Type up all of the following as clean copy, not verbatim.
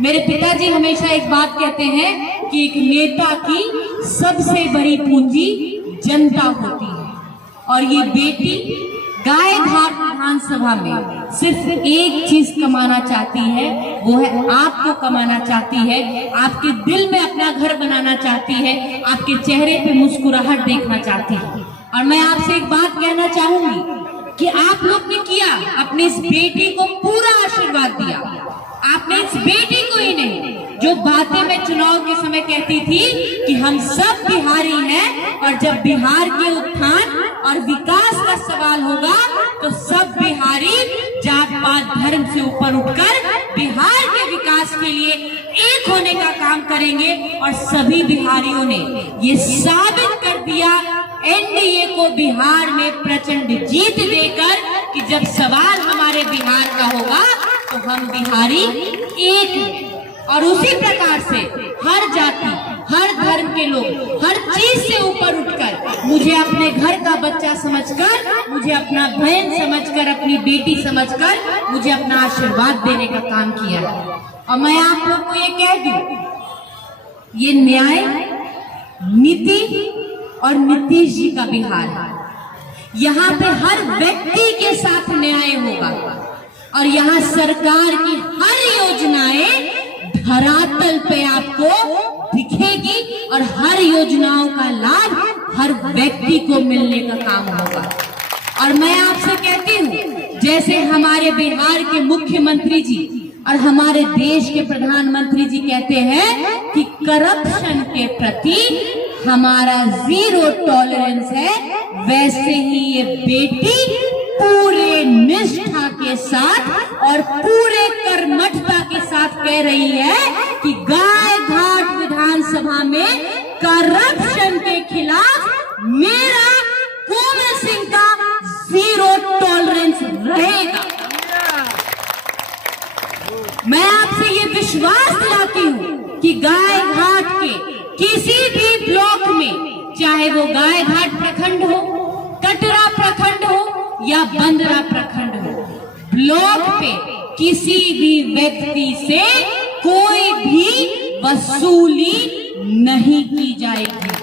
मेरे पिताजी हमेशा एक बात कहते हैं कि एक नेता की सबसे बड़ी पूंजी जनता होती है और ये बेटी गायघाट विधानसभा में सिर्फ एक चीज कमाना चाहती है, वो है आपको कमाना चाहती है, आपके दिल में अपना घर बनाना चाहती है, आपके चेहरे पे मुस्कुराहट देखना चाहती है। और मैं आपसे एक बात कहना चाहूंगी कि आप लोग ने किया, अपनी इस बेटी को पूरा आशीर्वाद दिया। आपने इस बेटी को ही नहीं, जो बातें मैं चुनाव के समय कहती थी कि हम सब बिहारी हैं और जब बिहार के उत्थान और विकास का सवाल होगा तो सब बिहारी जात पात धर्म से ऊपर उठकर बिहार के विकास के लिए एक होने का काम करेंगे। और सभी बिहारियों ने ये साबित कर दिया एनडीए को बिहार में प्रचंड जीत देकर कि जब सवाल हमारे बिहार का होगा तो हम बिहारी एक हैं। और उसी प्रकार से हर जाति, हर धर्म के लोग हर चीज से ऊपर उठकर मुझे अपने घर का बच्चा समझकर, मुझे अपना बहन समझकर, अपनी बेटी समझकर मुझे अपना आशीर्वाद देने का काम किया है। और मैं आप लोग को ये कह दूं, ये न्याय, नीति और नीतीश जी का बिहार है। यहाँ पे हर व्यक्ति के साथ न्याय होगा और यहाँ सरकार की हर योजनाएं धरातल पे आपको दिखेगी और हर योजनाओं का लाभ हर व्यक्ति को मिलने का काम होगा। और मैं आपसे कहती हूँ, जैसे हमारे बिहार के मुख्यमंत्री जी और हमारे देश के प्रधानमंत्री जी कहते हैं कि करप्शन के प्रति हमारा जीरो टॉलरेंस है, वैसे ही ये बेटी पूरे निष्ठा के साथ और पूरे कर्मठता के साथ कह रही है कि गायघाट विधानसभा में करप्शन के खिलाफ मेरा कोमल सिंह का जीरो टॉलरेंस रहेगा। मैं आपसे ये विश्वास दिलाती हूँ कि गायघाट के किसी भी ब्लॉक में, चाहे वो गायघाट प्रखंड हो, कटरा प्रखंड हो या बंदरा प्रखंड हो, ब्लॉक पे किसी भी व्यक्ति से कोई भी वसूली नहीं की जाएगी।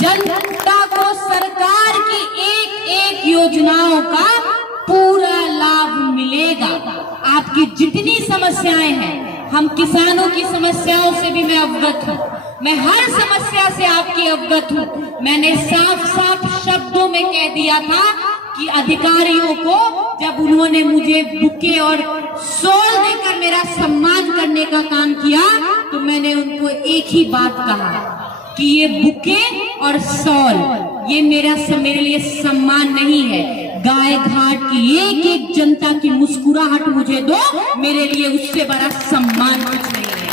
जनता को सरकार की एक एक योजनाओं का पूरा लाभ मिलेगा। आपकी जितनी समस्याएं हैं, हम किसानों की समस्याओं से भी मैं अवगत हूँ, मैं हर समस्या से आपकी अवगत हूँ। मैंने साफ साफ शब्दों में कह दिया था कि अधिकारियों को जब उन्होंने मुझे बुके और शॉल देकर मेरा सम्मान करने का काम किया तो मैंने उनको एक ही बात कहा कि ये बुके और शॉल ये मेरे लिए सम्मान नहीं है। गायघाट की एक एक जनता की मुस्कुराहट मुझे दो, मेरे लिए उससे बड़ा सम्मान कुछ नहीं है।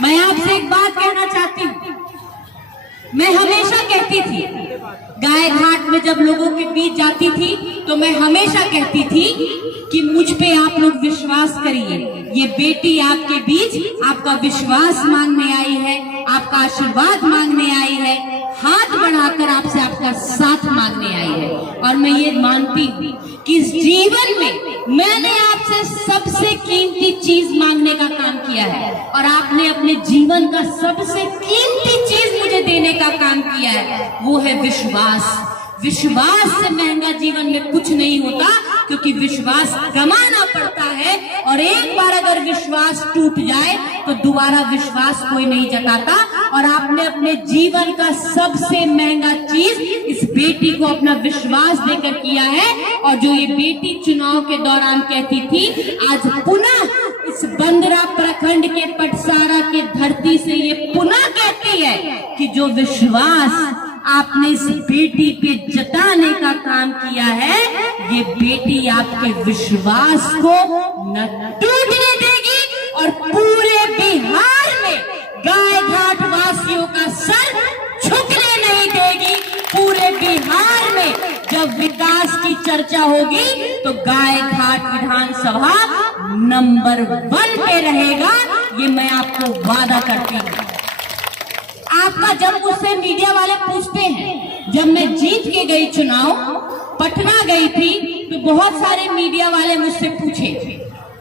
मैं आपसे एक बात कहना चाहती हूँ, मैं हमेशा कहती थी, गायघाट में जब लोगों के बीच जाती थी तो मैं हमेशा कहती थी कि मुझ पे आप लोग विश्वास करिए, ये बेटी आपके बीच आपका विश्वास मांगने आई है, आपका आशीर्वाद मांगने आई है, हाथ बढ़ाकर आपसे आपका साथ मांगने आई है। और मैं ये मानती हूँ कि इस जीवन में मैंने आपसे सबसे कीमती चीज मांगने का काम किया है और आपने अपने जीवन का सबसे कीमती चीज मुझे देने का काम किया है, वो है विश्वास। विश्वास से महंगा जीवन में कुछ नहीं होता, क्योंकि विश्वास कमाना पड़ता है और एक बार अगर विश्वास टूट जाए तो दोबारा विश्वास कोई नहीं जताता। और आपने अपने जीवन का सबसे महंगा चीज इस बेटी को अपना विश्वास देकर किया है। और जो ये बेटी चुनाव के दौरान कहती थी, आज पुनः इस बंदरा प्रखंड के पटसारा के धरती से ये पुनः कहती है कि जो विश्वास आपने इस बेटी पे जताने का काम किया है, ये बेटी आपके विश्वास को न टूटने देगी और पूरे बिहार में गायघाट वासियों का सर झुकने नहीं देगी। पूरे बिहार में जब विकास की चर्चा होगी तो गायघाट विधानसभा नंबर 1 पे रहेगा, ये मैं आपको वादा करती हूँ। आपका जब मुझसे मीडिया वाले पूछते हैं, जब मैं जीत के गई चुनाव, पटना गई थी, तो बहुत सारे मीडिया वाले मुझसे पूछे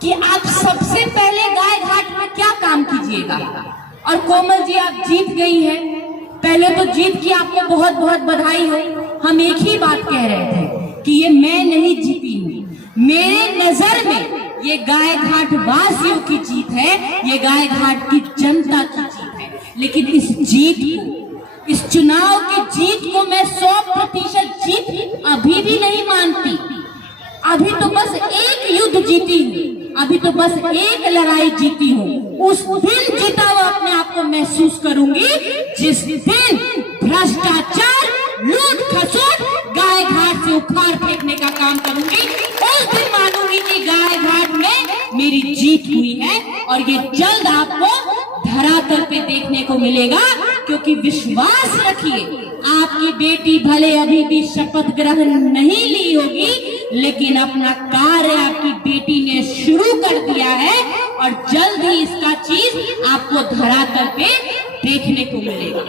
कि आप सबसे पहले गायघाट कीजिएगा। और कोमल जी, आप जीत गई हैं। पहले तो जीत की आपको बहुत बहुत बधाई हो। हम एक ही बात कह रहे थे कि ये मैं नहीं जीती हूँ, मेरे नजर में ये गाय घाट वासियों की जीत है, ये गाय घाट की जनता की जीत है। लेकिन इस जीत को, इस चुनाव की जीत को मैं 100% जीत अभी भी नहीं मानती। अभी तो बस एक युद्ध जीती हूँ, अभी तो बस एक लड़ाई जीती हूँ। उस दिन जीता हुआ अपने आप को महसूस करूंगी जिस दिन भ्रष्टाचार, लूट खसोट गाय घाट से उखाड़ फेंकने का काम करूंगी। उस दिन मानूंगी कि गाय घाट में मेरी जीत हुई है। और ये जल्द आपको धरातल पे देखने को मिलेगा, क्योंकि विश्वास रखिए, आपकी बेटी भले अभी भी शपथ ग्रहण नहीं ली होगी, लेकिन अपना कार्य आपकी बेटी ने शुरू कर दिया है और जल्द ही इसका चीज आपको धरातल पे देखने को मिलेगा।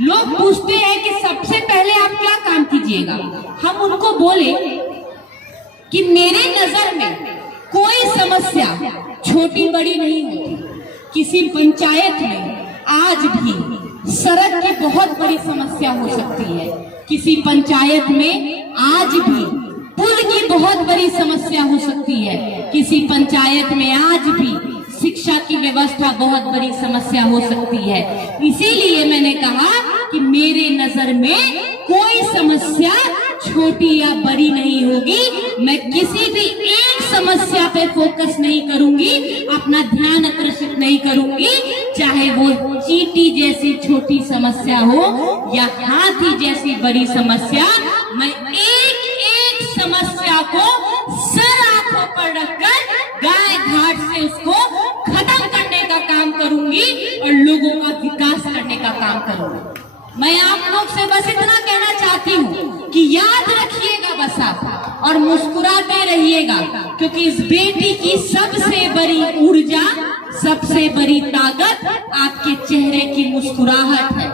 लोग पूछते हैं कि सबसे पहले आप क्या काम कीजिएगा। हम उनको बोले कि मेरे नजर में कोई समस्या छोटी बड़ी नहीं होती। किसी पंचायत में आज भी सड़क की बहुत बड़ी समस्या हो सकती है, किसी पंचायत में आज भी पुल की बहुत बड़ी समस्या हो सकती है, किसी पंचायत में आज भी शिक्षा की व्यवस्था बहुत बड़ी समस्या हो सकती है। इसीलिए मैंने कहा कि मेरे नजर में कोई समस्या छोटी या बड़ी नहीं होगी। मैं किसी भी एक समस्या पे फोकस नहीं करूंगी, अपना ध्यान आकर्षित नहीं करूंगी, चाहे वो चींटी जैसी छोटी समस्या हो या हाथी जैसी बड़ी समस्या। मैं एक एक समस्या को सर आंखों पर रखकर गाय घाट से उसको खत्म करने का काम करूंगी और लोगों का विकास करने का काम करूंगी। मैं आप लोग से बस इतना कहना चाहती हूँ कि याद रखिएगा बस आप, और मुस्कुराते रहिएगा, क्योंकि इस बेटी की सबसे बड़ी ऊर्जा, सबसे बड़ी ताकत आपके चेहरे की मुस्कुराहट है।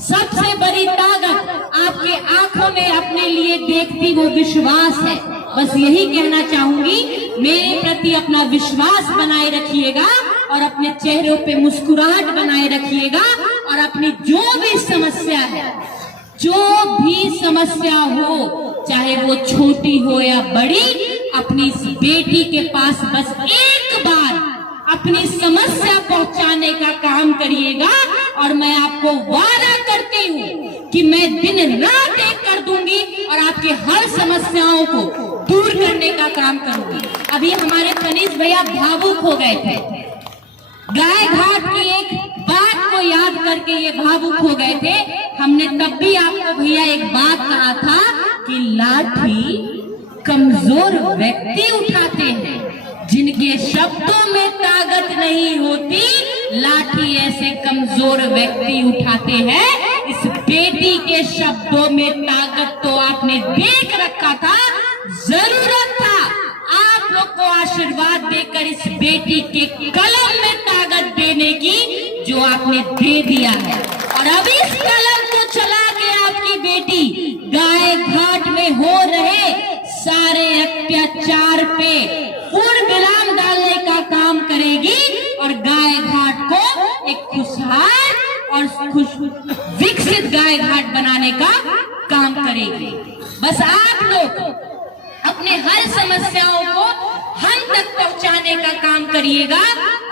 सबसे बड़ी ताकत आपके आंखों में अपने लिए देखती वो विश्वास है। बस यही कहना चाहूंगी, मेरे प्रति अपना विश्वास बनाए रखिएगा और अपने चेहरों पे मुस्कुराहट बनाए रखिएगा। और अपनी जो भी समस्या है, जो भी समस्या हो, चाहे वो छोटी हो या बड़ी, अपनी इस बेटी के पास बस एक बार अपनी समस्या पहुंचाने का काम करिएगा। और मैं आपको वादा करती हूँ कि मैं दिन रात एक कर दूंगी और आपके हर समस्याओं को दूर करने का काम करूंगी। अभी हमारे तनीष भैया भावुक हो गए थे, गाय घाट की एक बात को याद करके ये भावुक हो गए थे। हमने तब भी आपको भैया एक बात कहा था कि लाठी कमजोर व्यक्ति उठाते हैं, जिनके शब्दों में ताकत नहीं होती, लाठी ऐसे कमजोर व्यक्ति उठाते हैं। इस बेटी के शब्दों में ताकत तो आपने देख रखा था, जरूरत था आप लोग को आशीर्वाद देकर इस बेटी के कलम में ताकत देने की, जो आपने दे दिया है। और अब इस कलम को चला के आपकी बेटी गाय घाट में हो रहे सारे अत्याचार पे पूर्ण विराम डालने का काम करेगी और गाय घाट को एक खुशहाल और विकसित गाय घाट बनाने का काम करेगी। बस आप लोग अपने हर समस्याओं को हम तक पहुंचाने का काम करिएगा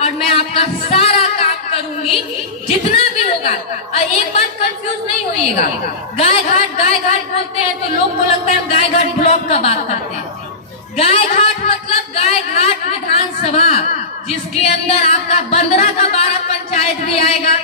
और मैं आपका सारा काम करूंगी जितना भी होगा। और एक बात कंफ्यूज नहीं होइएगा, गाय घाट बोलते हैं तो लोग को लगता है हम गाय घाट ब्लॉक का बात करते हैं। गाय घाट मतलब गाय घाट विधानसभा, जिसके अंदर आपका बंदरा का 12 पंचायत भी आएगा,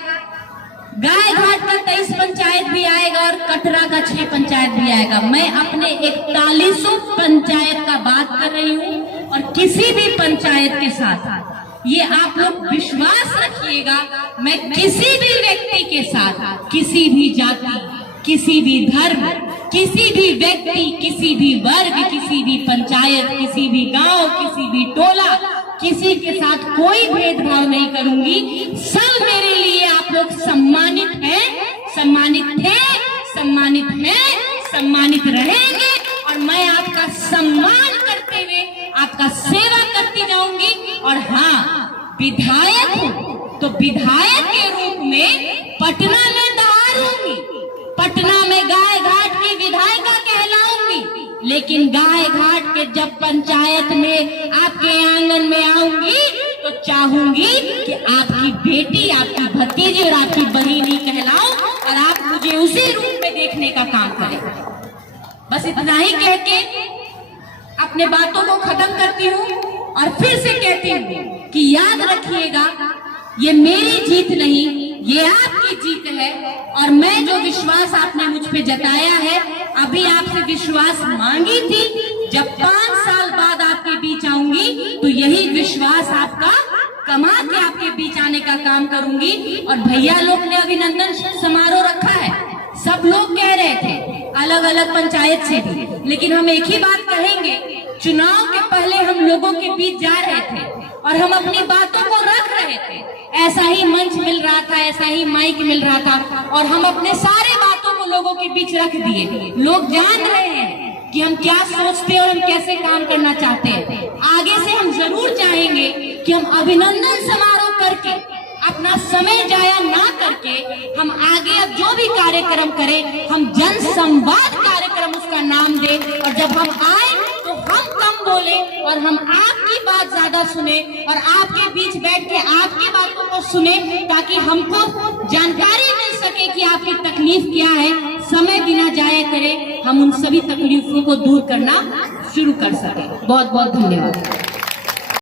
गाय घाट का 23 पंचायत भी आएगा और कटरा का 6 पंचायत भी आएगा। मैं अपने 41 पंचायत का बात कर रही हूँ और किसी भी पंचायत के साथ ये आप लोग विश्वास रखिएगा, मैं किसी भी व्यक्ति के साथ, किसी भी जाति, किसी भी धर्म, किसी भी व्यक्ति, किसी भी वर्ग, किसी भी पंचायत, किसी भी गांव, किसी भी टोला, किसी के साथ कोई भेदभाव नहीं करूंगी। सब मेरे लिए आप लोग सम्मानित हैं, सम्मानित थे, सम्मानित हैं, सम्मानित रहेंगे और मैं आपका सम्मान करते हुए आपका सेवा करती जाऊंगी। और हाँ, विधायक तो विधायक के रूप में पटना में दहाड़ूंगी, पटना में गाय घाट की विधायिका कहलाऊंगी, लेकिन गाय घाट के जब पंचायत में आपके आंगन में आऊंगी तो चाहूंगी कि आपकी बेटी, आपकी भतीजी और आपकी बहिनी कहलाऊं और आप मुझे उसी रूप में देखने का काम करें। बस इतना ही कह के अपने बातों को खत्म करती हूँ और फिर से कहती हूँ कि याद रखिएगा, ये मेरी जीत नहीं, ये आपकी जीत है। और मैं जो विश्वास आपने मुझ पे जताया है, अभी आपसे विश्वास मांगी थी, जब 5 साल बाद आपके बीच आऊंगी तो यही विश्वास आपका कमा के आपके बीच आने का काम करूंगी। और भैया लोग ने अभिनंदन समारोह रखा है, सब लोग कह रहे थे अलग अलग पंचायत से भी, लेकिन हम एक ही बात कहेंगे, चुनाव के पहले हम लोगों के बीच जा रहे थे और हम अपनी बातों को रख रहे थे। ऐसा ही मंच मिल रहा था, ऐसा ही माइक मिल रहा था और हम अपने सारे बातों को लोगों के बीच रख दिए। लोग जान रहे हैं कि हम क्या सोचते हैं और हम कैसे काम करना चाहते हैं। आगे से हम जरूर चाहेंगे कि हम अभिनंदन समारोह करके, अपना समय जाया ना करके, हम आगे अब जो भी कार्यक्रम करें, हम जन संवाद कार्यक्रम उसका नाम दें। और जब हम आए तो हम कम बोले और हम आपकी बात ज्यादा सुने और आपके बीच बैठ के आपकी बातों को सुने, ताकि हमको जानकारी मिल सके कि आपकी तकलीफ क्या है। समय बिना जाया करे, हम उन सभी तकलीफों को दूर करना शुरू कर सके। बहुत बहुत धन्यवाद।